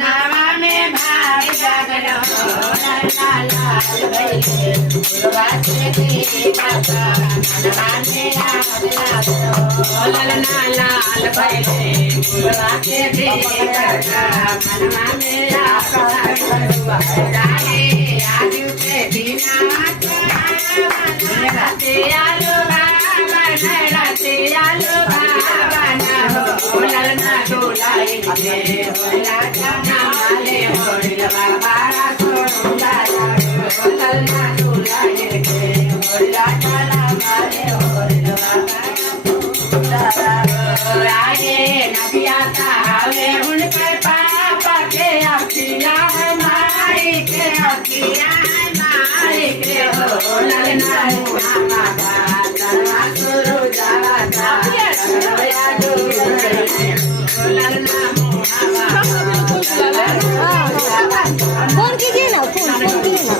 नवा में भाग जागलो लाल भैले गुरुवासे बाबा मनवा में आग लागो लाल भैले गुरुवासे बाबा मनवा में आग लागो रागे आजू के बिना राते आलू बाबा राते आलू बाबा ना हो ललना डोलाए के होला जाना वाले होल बाबा सोनुंगा ललना डोलाए के होला जाना वाले होल बाबा आए नदिया तावे उनके पापा के अखियां है मारी के अखियां है मारी के हो ललना बाबा तरवा सुरु जाता या जो ललना फोन कीजिए ना फोन कीजिए ना।